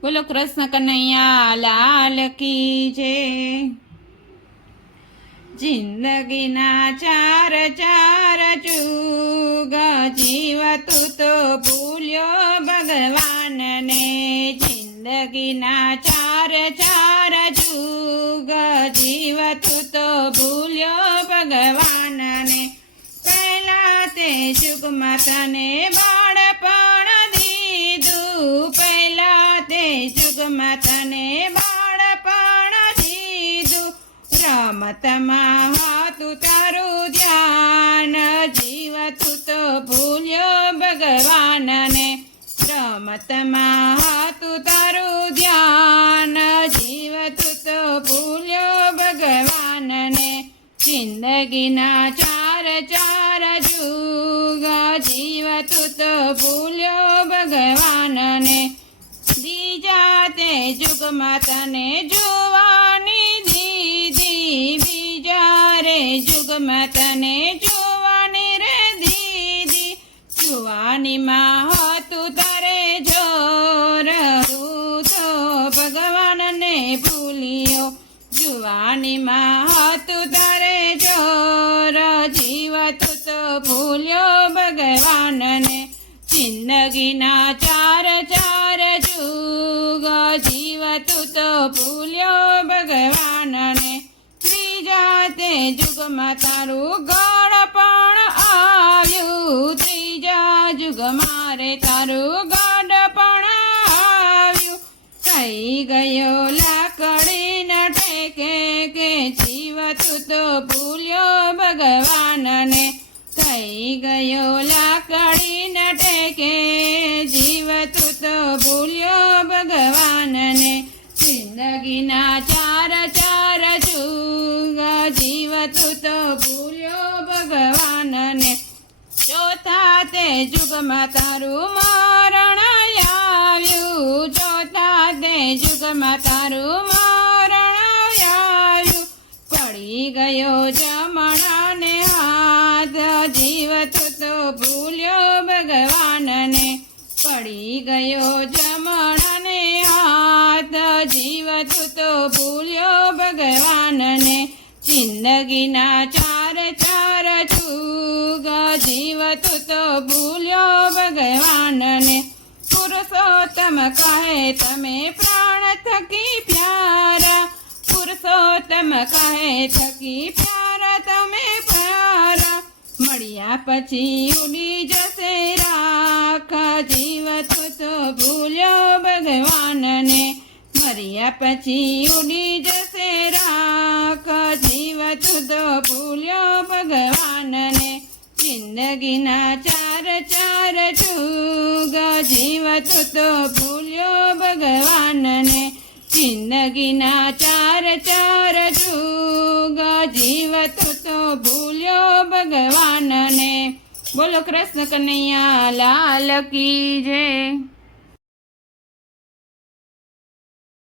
બોલો કૃષ્ણ કનૈયા, લાલ કી છે જિંદગીના ચાર ચાર ચૂગ જીવ તું તો ભૂલ્યો ભગવાનને. જિંદગીના ચાર ચાર ચૂગ જીવ તું તો ભૂલ્યો ભગવાનને. પહેલા તે યુગમાં તને બાળપણ યુગમાં તને બાળપણ જીધું રમતમાં હતું તારું ધ્યાન. જીવતું તો ભૂલ્યો ભગવાનને. રમતમાં હતું તારું ધ્યાન. જીવતું તો ભૂલ્યો ભગવાનને. જિંદગીના ચાર ચાર જુગ જીવતું તો ભૂલ્યો જુગમાં તને જોવાની દીદી બીજા રે જુગમાં તને જોવાની રે દીદી જુવાનીમાં હતું તારે જોર તું તો ભગવાનને ભૂલ્યો જુવાનીમાં હતું તારે જોર જીવતું તો ભૂલ્યો ભગવાનને જિંદગીના ચાર ભૂલ્યો ભગવાનને ત્રીજા તે જુગમાં તારું ગળ પણ આવ્યું ત્રીજા જુગમાં રે તારું ગઢ પણ આવ્યું થઈ ગયો લાકડીના ટેકે કે જીવતું તો ભૂલ્યો ભગવાનને થઈ ગયો લાકડીના ટેકે જીવતું તો ભૂલ્યો ભગવાનને જિંદગીના ચાર ચાર ચૂંગ જીવ તું તો ભૂલ્યો ભગવાનને. ચોથા તે જુગમાં તારું મરણ આવ્યું. ચોથા તે જુગમાં તારું મરણ આવ્યું. પડી ગયો જમણાને હાથ જીવતું તો ભૂલ્યો ભગવાનને. પડી ગયો જમણાને તો ભૂલ્યો ભગવાનને જિંદગીના ચાર ચાર જુગ જીવતું તો ભૂલ્યો ભગવાનને પુરુષોત્તમ કહે તમે પ્રાણ થકી પ્યારા પુરુષોત્તમ કહે થકી પ્યારા તમે પ્યારા મળ્યા પછી ઉડી જશે રાખ જીવતું મર્યા પછી ઉડી જશે રાખ જીવતું તો ભૂલ્યો ભગવાનને જિંદગીના ચાર ચાર જુગ જીવતું તો ભૂલ્યો ભગવાનને જિંદગીના ચાર ચાર જુગ જીવતું તો ભૂલ્યો ભગવાનને બોલો કૃષ્ણ કનૈયા લાલ કી જય